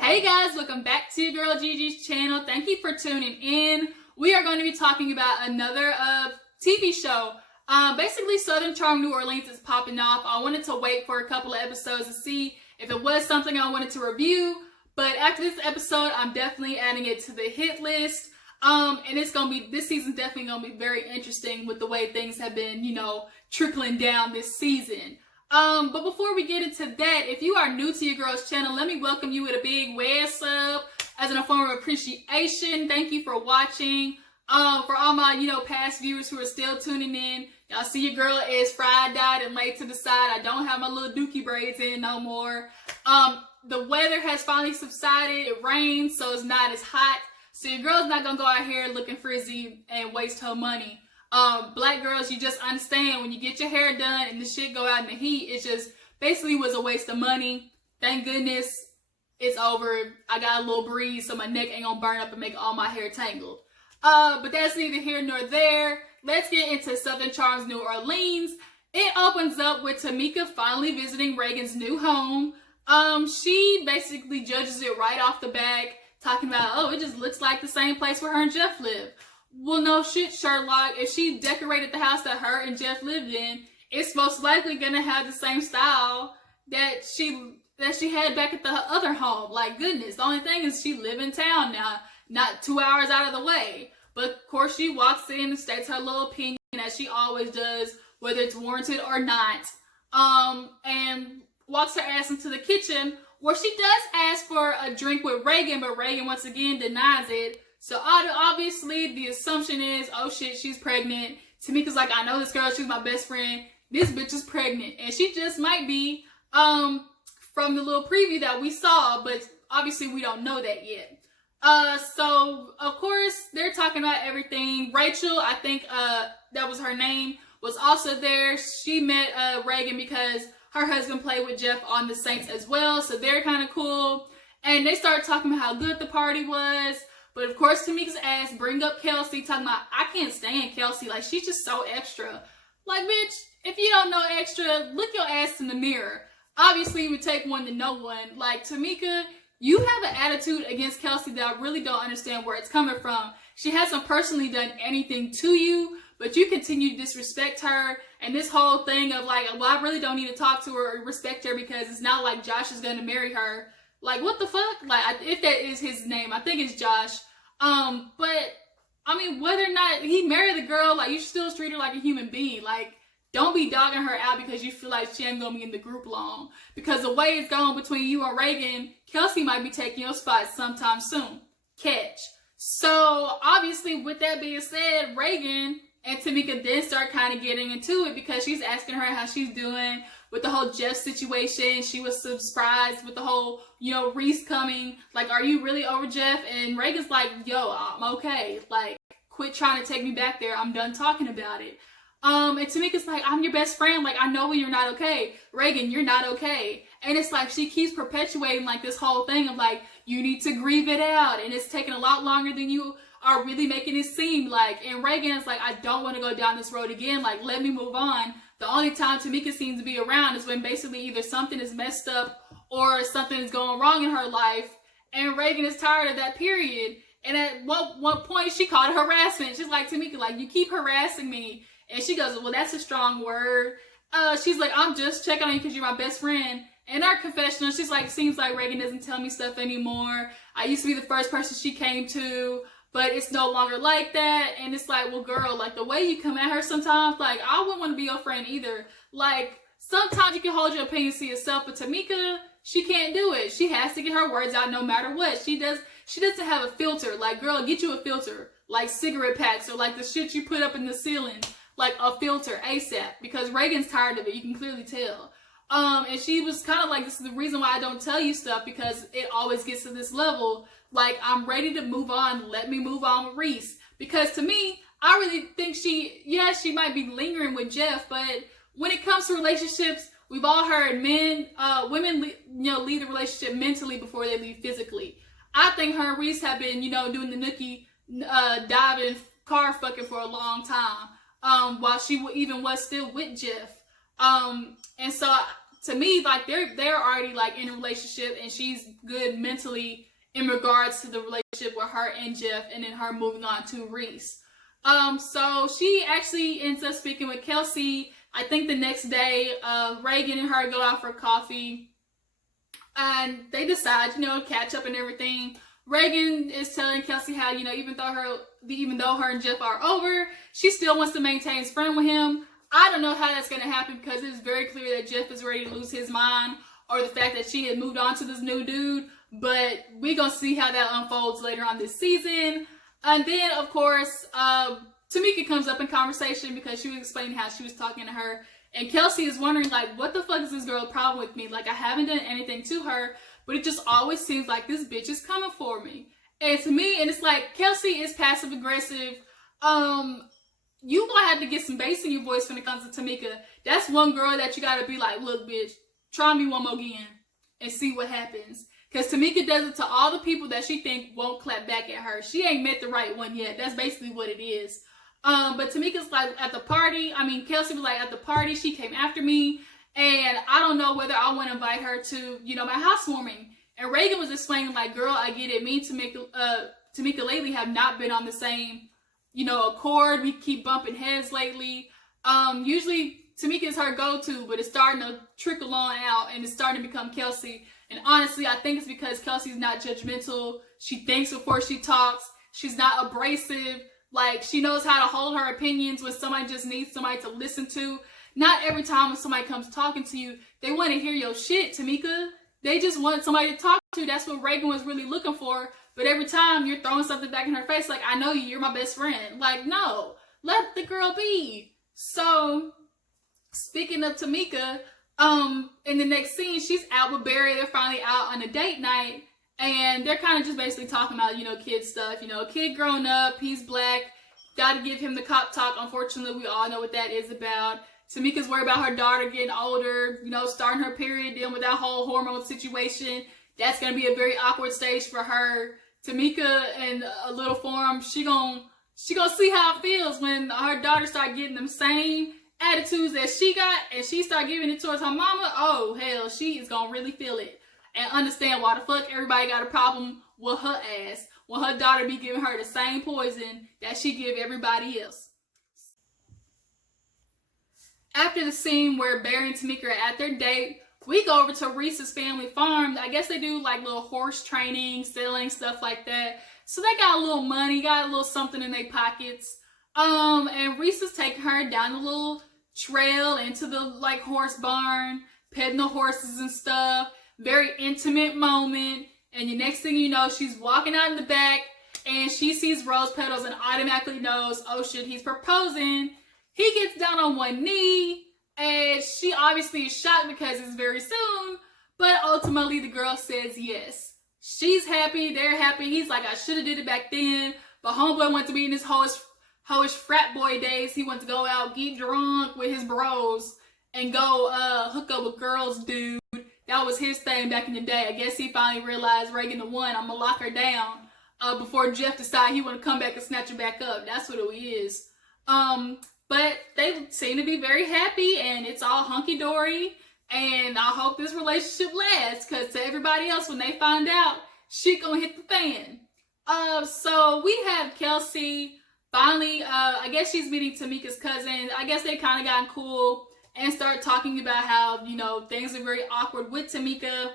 Hey guys, welcome back to your girl Gigi's channel. Thank you for tuning in. We are going to be talking about another TV show. Basically, Southern Charm New Orleans is popping off. I wanted to wait for a couple of episodes to see if it was something I wanted to review. But after this episode, I'm definitely adding it to the hit list. And it's going to be, this season's definitely going to be very interesting with the way things have been, trickling down this season. But before we get into that, if you are new to your girl's channel, let me welcome you with a big what's up as a form of appreciation. Thank you for watching. For all my, past viewers who are still tuning in, y'all see your girl is fried, dyed, and laid to the side. I don't have my little dookie braids in no more. The weather has finally subsided. It rains, so it's not as hot. So your girl's not gonna go out here looking frizzy and waste her money. Black girls, you just understand when you get your hair done and the shit go out in the heat, it just basically was a waste of money. Thank goodness it's over. I got a little breeze so my neck ain't gonna burn up and make all my hair tangled. But that's neither here nor there. Let's get into Southern Charms New Orleans. It opens up with Tamica finally visiting raegan's new home. She basically judges it right off the bat, talking about, oh, it just looks like the same place where her and Jeff live. Well, no shit, Sherlock. If she decorated the house that her and Jeff lived in, it's most likely gonna have the same style that she had back at the other home. Like, goodness. The only thing is she live in town now, not 2 hours out of the way. But of course, she walks in and states her little opinion, as she always does, whether it's warranted or not. And walks her ass into the kitchen, where she does ask for a drink with raegan, but raegan once again denies it. So obviously the assumption is, oh shit, she's pregnant. Tamica's like, I know this girl, she's my best friend. This bitch is pregnant. And she just might be, from the little preview that we saw, but obviously we don't know that yet. So of course they're talking about everything. Rachel, I think, that was her name, was also there. She met, raegan because her husband played with Jeff on the Saints as well. So they're kind of cool. And they start talking about how good the party was. But of course, Tamica's ass bring up Kelsi, talking about, I can't stand Kelsi. Like, she's just so extra. Like, bitch, if you don't know extra, look your ass in the mirror. Obviously, it would take one to know one. Like, Tamica, you have an attitude against Kelsi that I really don't understand where it's coming from. She hasn't personally done anything to you, but you continue to disrespect her. And this whole thing of like, well, I really don't need to talk to her or respect her because it's not like Josh is going to marry her. Like, what the fuck? Like, if that is his name, I think it's Josh. But, I mean, whether or not he married the girl, like, you should still treat her like a human being. Like, don't be dogging her out because you feel like she ain't gonna be in the group long. Because the way it's going between you and raegan, Kelsi might be taking your spot sometime soon. Catch. So, obviously, with that being said, raegan and Tamica then start kind of getting into it because she's asking her how she's doing with the whole Jeff situation. She was surprised with the whole, Reece coming. Like, are you really over Jeff? And raegan's like, yo, I'm okay. Like, quit trying to take me back there. I'm done talking about it. And Tamica's like, I'm your best friend. Like, I know when you're not okay. raegan, you're not okay. And it's like, she keeps perpetuating, like, this whole thing of, like, you need to grieve it out. And it's taking a lot longer than you are really making it seem like. And raegan's like, I don't want to go down this road again. Like, let me move on. The only time Tamica seems to be around is when basically either something is messed up or something is going wrong in her life. And raegan is tired of that period. And at one point, she called it harassment. She's like, Tamica, like, you keep harassing me. And she goes, well, that's a strong word. She's like, I'm just checking on you because you're my best friend. In our confessional, she's like, seems like raegan doesn't tell me stuff anymore. I used to be the first person she came to, but it's no longer like that. And it's like, well, girl, like, the way you come at her sometimes, like, I wouldn't want to be your friend either. Like, sometimes you can hold your opinions to yourself, but Tamica, she can't do it. She has to get her words out no matter what. She doesn't have a filter. Like, girl, get you a filter. Like cigarette packs or like the shit you put up in the ceiling. Like a filter ASAP. Because raegan's tired of it. You can clearly tell. And she was kind of like, this is the reason why I don't tell you stuff, because it always gets to this level. Like, I'm ready to move on. Let me move on with Reece. Because to me, I really think she might be lingering with Jeff, but when it comes to relationships, we've all heard women leave the relationship mentally before they leave physically. I think her and Reece have been, doing the nookie, diving, car fucking for a long time. While she even was still with Jeff. And so to me, like they're already like in a relationship, and she's good mentally in regards to the relationship with her and Jeff, and then her moving on to Reece. So she actually ends up speaking with Kelsi. I think the next day, Raegan and her go out for coffee, and they decide, catch up and everything. Raegan is telling Kelsi how, even though her and Jeff are over, she still wants to maintain his friend with him. I don't know how that's going to happen, because it's very clear that Jeff is ready to lose his mind, or the fact that she had moved on to this new dude. But we're going to see how that unfolds later on this season. And then, of course, Tamica comes up in conversation, because she was explaining how she was talking to her. And Kelsi is wondering, like, what the fuck is this girl's problem with me? Like, I haven't done anything to her, but it just always seems like this bitch is coming for me. And to me, and it's like, Kelsi is passive aggressive. You gonna have to get some bass in your voice when it comes to Tamica. That's one girl that you gotta be like, look, bitch, try me one more again and see what happens. Because Tamica does it to all the people that she think won't clap back at her. She ain't met the right one yet. That's basically what it is. But Tamica's like, at the party, Kelsi was like, at the party, she came after me, and I don't know whether I want to invite her to, my housewarming. And Raegan was explaining, like, girl, I get it. Me and Tamica lately have not been on the same, accord. We keep bumping heads lately. Usually Tamica is her go-to, but it's starting to trickle on out, and it's starting to become Kelsi. And honestly, I think it's because Kelsi's not judgmental. She thinks before she talks. She's not abrasive. Like, she knows how to hold her opinions when somebody just needs somebody to listen to. Not every time when somebody comes talking to you, they want to hear your shit, Tamica. They just want somebody to talk to. That's what Raegan was really looking for. But every time you're throwing something back in her face, like, I know you, you're my best friend. Like, no, let the girl be. So, speaking of Tamica, in the next scene, she's out with Barry. They're finally out on a date night. And they're kind of just basically talking about, kid stuff. Kid growing up, he's black. Got to give him the cop talk. Unfortunately, we all know what that is about. Tamica's worried about her daughter getting older, starting her period, dealing with that whole hormone situation. That's going to be a very awkward stage for her. Tamica, in a little form, she gonna see how it feels when her daughter start getting them same attitudes that she got, and she start giving it towards her mama. Oh, hell, she is going to really feel it. And understand why the fuck everybody got a problem with her ass when her daughter be giving her the same poison that she give everybody else. After the scene where Barry and Tamica are at their date, we go over to Reece's family farm. I guess they do like little horse training, selling, stuff like that. So they got a little money, got a little something in their pockets. And Reece is taking her down the little trail into the like horse barn, petting the horses and stuff. Very intimate moment. And the next thing you know, she's walking out in the back and she sees rose petals and automatically knows, oh shit, he's proposing. He gets down on one knee and she obviously is shocked because it's very soon, but ultimately the girl says yes. She's happy, they're happy. He's like, I should have did it back then, but homeboy went to be in his hoish frat boy days. He went to go out, get drunk with his bros and go hook up with girls, dude. That was his thing back in the day. I guess he finally realized Raegan the one, I'm gonna lock her down before Jeff decided he want to come back and snatch her back up. That's what it is. But they seem to be very happy and it's all hunky-dory. And I hope this relationship lasts, because to everybody else, when they find out, shit gonna hit the fan. So we have Kelsi finally, I guess she's meeting Tamica's cousin. I guess they kind of gotten cool and start talking about how, things are very awkward with Tamica.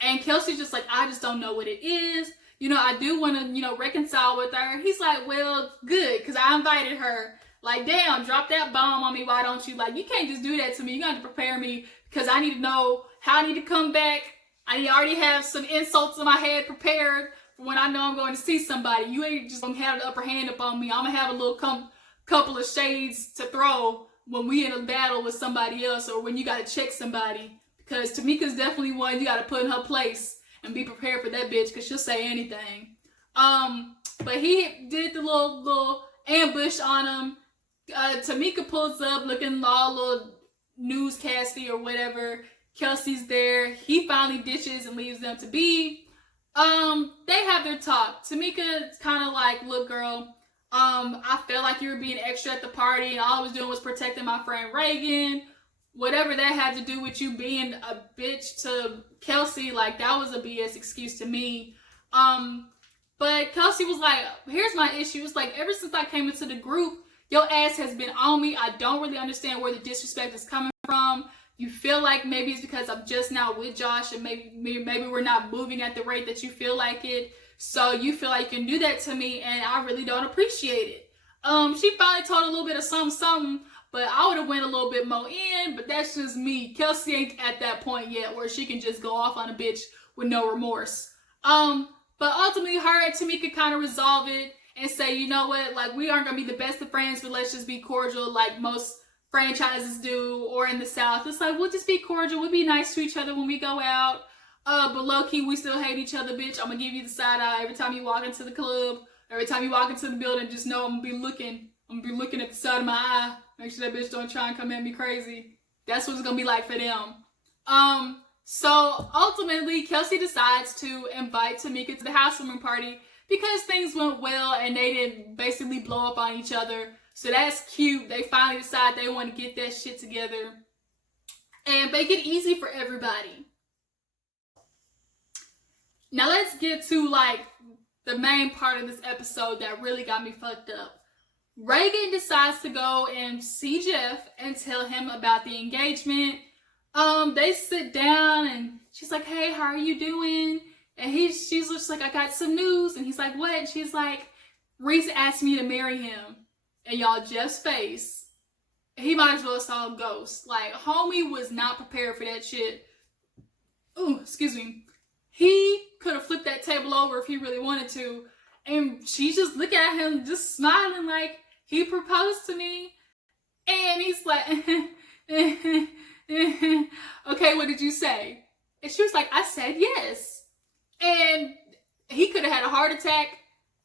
And Kelsi's just like, I just don't know what it is. I do want to, reconcile with her. He's like, well, good, because I invited her. Like, damn, drop that bomb on me, why don't you? Like, you can't just do that to me. You got to prepare me, because I need to know how I need to come back. I already have some insults in my head prepared for when I know I'm going to see somebody. You ain't just going to have the upper hand up on me. I'm going to have a little couple of shades to throw when we in a battle with somebody else, or when you got to check somebody. Because Tamica's definitely one you got to put in her place and be prepared for that bitch, because she'll say anything. But he did the little ambush on him. Tamica pulls up looking all little newscasty or whatever. Kelsi's there. He finally ditches and leaves them to be. They have their talk. Tamica's kind of like, look, girl, I felt like you were being extra at the party and all I was doing was protecting my friend Raegan. whatever that had to do with you being a bitch to Kelsi, like, that was a BS excuse to me. But Kelsi was like, here's my issue. It's like, ever since I came into the group, your ass has been on me. I don't really understand where the disrespect is coming from. You feel like maybe it's because I'm just now with Josh, and maybe we're not moving at the rate that you feel like it. So you feel like you can do that to me, and I really don't appreciate it. She finally told a little bit of something, but I would have went a little bit more in, but that's just me. Kelsi ain't at that point yet where she can just go off on a bitch with no remorse. But ultimately, her and Tamica kind of resolve it and say, you know what, like, we aren't going to be the best of friends, but let's just be cordial like most franchises do, or in the South. It's like, we'll just be cordial. We'll be nice to each other when we go out. But low-key, we still hate each other, bitch. I'm going to give you the side eye every time you walk into the club. Every time you walk into the building, just know I'm going to be looking. I'm going to be looking at the side of my eye. Make sure that bitch don't try and come at me crazy. That's what it's going to be like for them. So ultimately, Kelsi decides to invite Tamica to the housewarming party because things went well and they didn't basically blow up on each other. So that's cute. They finally decide they want to get that shit together and make it easy for everybody. Now let's get to like the main part of this episode that really got me fucked up. Raegan decides to go and see Jeff and tell him about the engagement. They sit down and she's like, hey, how are you doing? And she's just like, I got some news. And he's like, what? And she's like, Reece asked me to marry him. And y'all, Jeff's face, he might as well saw a ghost. Like, homie was not prepared for that shit. Ooh, excuse me. He could have flipped that table over if he really wanted to. And she's just looking at him, just smiling like, he proposed to me. And he's like, okay, what did you say? And she was like, I said yes. And he could have had a heart attack.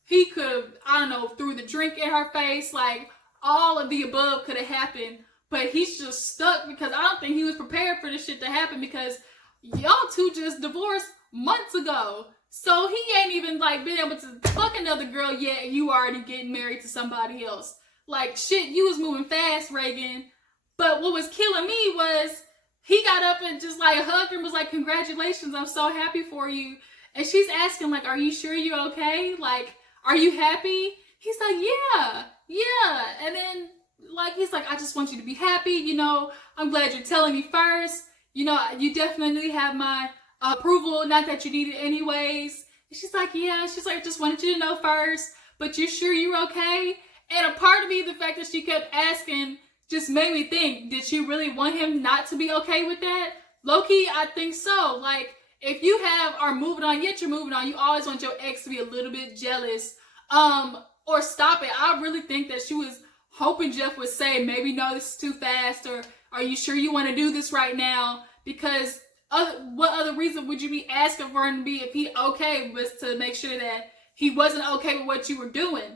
He could have, I don't know, threw the drink in her face. Like, all of the above could have happened. But he's just stuck because I don't think he was prepared for this shit to happen because y'all two just divorced months ago. So he ain't even, like, been able to fuck another girl yet and you already getting married to somebody else. Like, shit, you was moving fast, Raegan. But what was killing me was he got up and just, like, hugged her and was like, congratulations, I'm so happy for you. And she's asking, like, are you sure you're okay? Like, are you happy? He's like, yeah. And then, like, he's like, I just want you to be happy. You know, I'm glad you're telling me first. You know, you definitely have my approval. Not that you need it anyways. And she's like, yeah. She's like, I just wanted you to know first. But you sure you're okay? And a part of me, the fact that she kept asking just made me think, did she really want him not to be okay with that? Low-key, I think so. Like, if you are moving on, yet you're moving on, you always want your ex to be a little bit jealous. Or stop it. I really think that she was hoping Jeff would say, maybe no, this is too fast, or are you sure you want to do this right now? Because what other reason would you be asking for him to be if he okay was to make sure that he wasn't okay with what you were doing?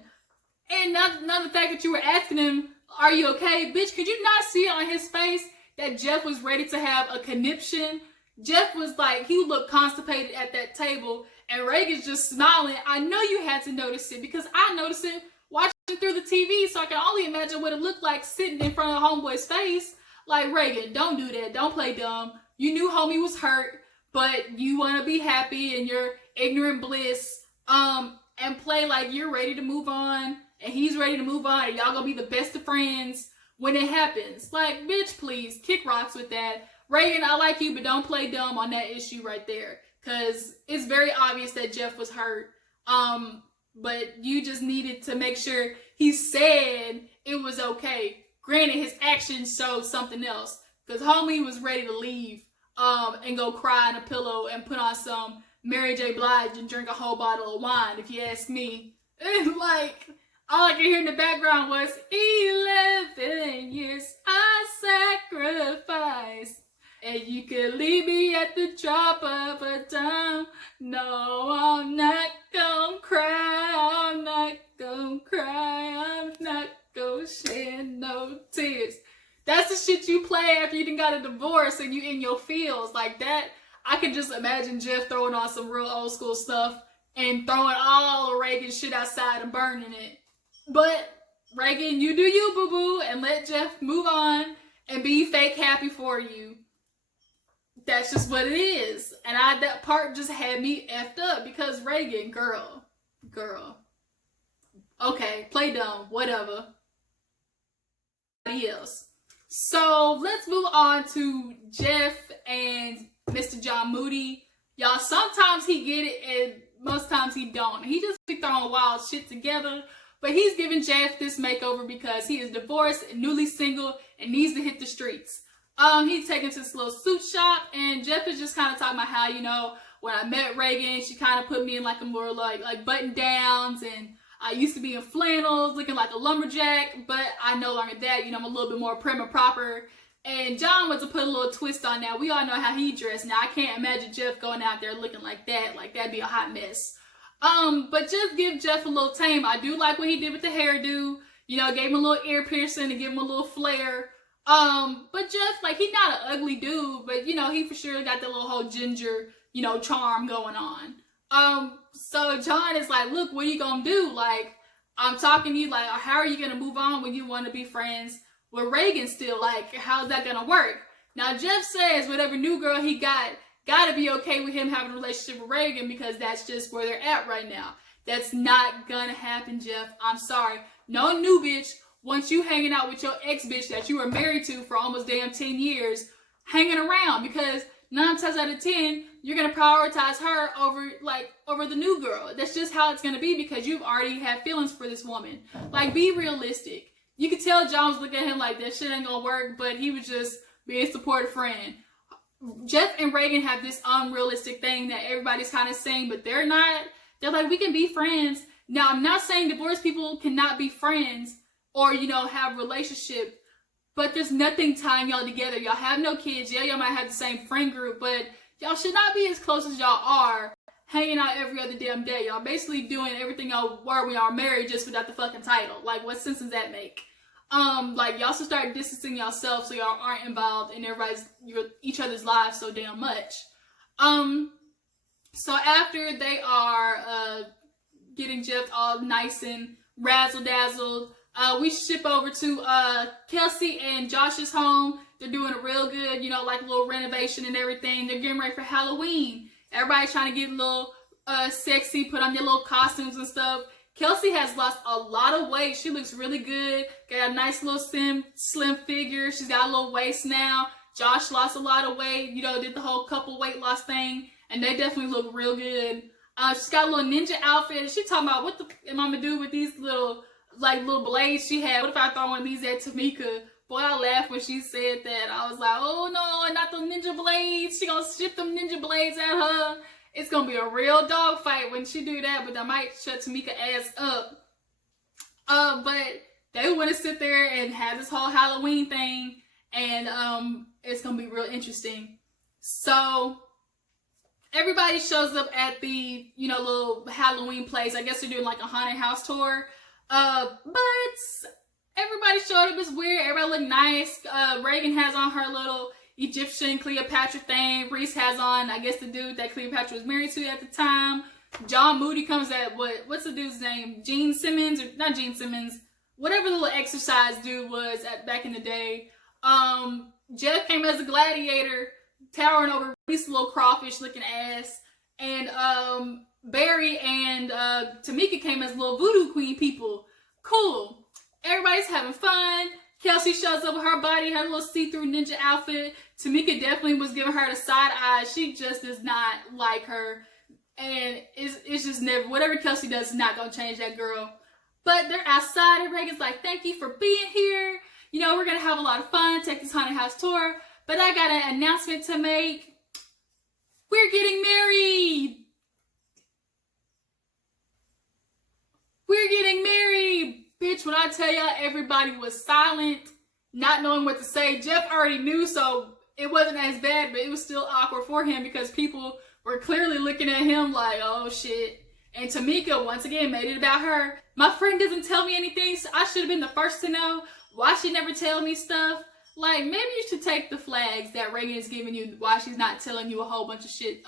And not the fact that you were asking him, are you okay? Bitch, could you not see on his face that Jeff was ready to have a conniption? Jeff was like, he looked constipated at that table, and Raegan's just smiling. I know you had to notice it because I noticed it watching through the TV, so I can only imagine what it looked like sitting in front of homeboy's face. Like, Raegan, don't do that. Don't play dumb. You knew homie was hurt, but you want to be happy in your ignorant bliss, and play like you're ready to move on, and he's ready to move on, and y'all gonna be the best of friends when it happens. Like, bitch, please, kick rocks with that. Raegan, I like you, but don't play dumb on that issue right there. Because it's very obvious that Jeff was hurt. But you just needed to make sure he said it was okay. Granted, his actions showed something else. Because homie was ready to leave and go cry in a pillow and put on some Mary J. Blige and drink a whole bottle of wine, if you ask me. And like, all I could hear in the background was, 11 years I sacrificed. And you could leave me at the drop of a dime. No, I'm not gonna cry. I'm not gonna cry. I'm not gonna shed no tears. That's the shit you play after you done got a divorce and you in your feels. Like that, I can just imagine Jeff throwing on some real old school stuff and throwing all of Raegan's shit outside and burning it. But Raegan, you do you, boo-boo, and let Jeff move on. and be fake happy for you. That's just what it is. And that part just had me effed up because Raegan, girl. Okay, play dumb, whatever. Else. So let's move on to Jeff and Mr. John Moody. Y'all, sometimes he get it and most times he don't. He just be throwing wild shit together. But he's giving Jeff this makeover because he is divorced and newly single and needs to hit the streets. He's taken to this little suit shop, and Jeff is just kind of talking about how, you know, when I met Raegan, she kind of put me in like a more like button downs, and I used to be in flannels, looking like a lumberjack, but I no longer that. You know, I'm a little bit more prim and proper. And John wants to put a little twist on that. We all know how he dressed. Now, I can't imagine Jeff going out there looking like that. Like, that'd be a hot mess. But just give Jeff a little tame. I do like what he did with the hairdo. You know, gave him a little ear piercing to give him a little flair. But Jeff, like, he's not an ugly dude, but, you know, he for sure got that little whole ginger, you know, charm going on. So John is like, look, what are you gonna do? Like, I'm talking to you, like, how are you gonna move on when you want to be friends with Raegan still? Like, how's that gonna work? Now, Jeff says whatever new girl he gotta be okay with him having a relationship with Raegan because that's just where they're at right now. That's not gonna happen, Jeff. I'm sorry. No new bitch wants you hanging out with your ex-bitch that you were married to for almost damn 10 years hanging around, because 9 times out of 10, you're going to prioritize her over the new girl. That's just how it's going to be because you've already had feelings for this woman. Like, be realistic. You could tell John was looking at him like, that shit ain't going to work, but he was just being a supportive friend. Jeff and Raegan have this unrealistic thing that everybody's kind of saying, but they're not. They're like, we can be friends. Now, I'm not saying divorced people cannot be friends or, you know, have a relationship, but there's nothing tying y'all together. Y'all have no kids. Yeah, y'all might have the same friend group, but y'all should not be as close as y'all are, hanging out every other damn day. Y'all basically doing everything y'all were when y'all married just without the fucking title. Like, what sense does that make? Like, y'all should start distancing yourself so y'all aren't involved in each other's lives so damn much. So after they are getting Jeff all nice and razzle-dazzled, we ship over to Kelsi and Josh's home. They're doing a real good, you know, like a little renovation and everything. They're getting ready for Halloween. Everybody's trying to get a little sexy, put on their little costumes and stuff. Kelsi has lost a lot of weight. She looks really good. Got a nice little slim figure. She's got a little waist now. Josh lost a lot of weight, you know, did the whole couple weight loss thing. And they definitely look real good. She's got a little ninja outfit. She's talking about, what the am I gonna do with these little blades she had? What if I throw one of these at Tamica? Boy, I laughed when she said that. I was like, oh no, not the ninja blades. She gonna ship them ninja blades at her. It's gonna be a real dog fight when she do that, but that might shut Tamica ass up. But they want to sit there and have this whole Halloween thing, and it's gonna be real interesting. So everybody shows up at the, you know, little Halloween place. I guess they're doing like a haunted house tour. But everybody showed up. It's weird. Everybody looked nice. Raegan has on her little Egyptian Cleopatra thing. Reece has on, I guess, the dude that Cleopatra was married to at the time. John Moody comes at, what's the dude's name? Gene Simmons, or not Gene Simmons, whatever the little exercise dude was back in the day. Jeff came as a gladiator, towering over Reece's little crawfish looking ass. And Barry and Tamica came as little voodoo queen people. Cool. Everybody's having fun. Kelsi shows up with her body, her little see-through ninja outfit. Tamika definitely was giving her the side eye. She just does not like her. And it's just never, whatever Kelsi does is not going to change that girl. But they're outside and Raegan's like, thank you for being here. You know, we're going to have a lot of fun, take this haunted house tour. But I got an announcement to make. We're getting married. We're getting married. Bitch, when I tell y'all, everybody was silent, not knowing what to say. Jeff already knew, so it wasn't as bad, but it was still awkward for him because people were clearly looking at him like, oh shit. And Tamica, once again, made it about her. My friend doesn't tell me anything, so I should have been the first to know. Why she never tell me stuff? Like, maybe you should take the flags that Raegan is giving you, why she's not telling you a whole bunch of shit,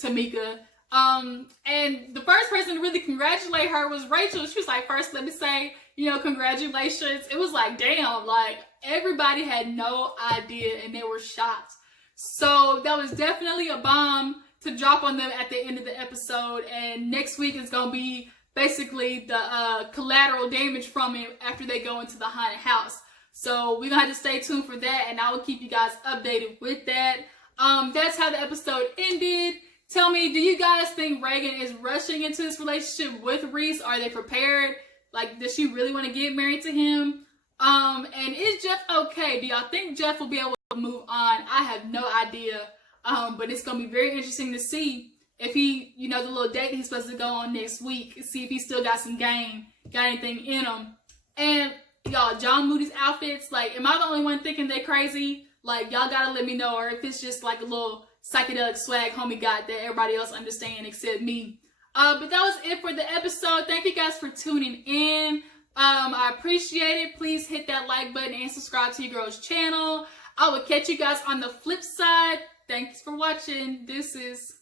Tamica. And the first person to really congratulate her was Rachel. She was like, first, let me say, you know, congratulations. It was like, damn, like, everybody had no idea and they were shocked. So that was definitely a bomb to drop on them at the end of the episode. And next week is going to be basically the collateral damage from it after they go into the haunted house. So we're going to have to stay tuned for that, and I will keep you guys updated with that. That's how the episode ended. Tell me, do you guys think Raegan is rushing into this relationship with Reece? Are they prepared? Like, does she really want to get married to him? And is Jeff okay? Do y'all think Jeff will be able to move on? I have no idea. But it's going to be very interesting to see if he, you know, the little date he's supposed to go on next week, see if he still got some game, got anything in him. And y'all, John Moody's outfits, like, am I the only one thinking they crazy? Like, y'all gotta let me know, or if it's just like a little psychedelic swag homie got that everybody else understand except me. But that was it for the episode. Thank you guys for tuning in. I appreciate it. Please hit that like button and subscribe to your girl's channel. I will catch you guys on the flip side. Thanks for watching. Deuces.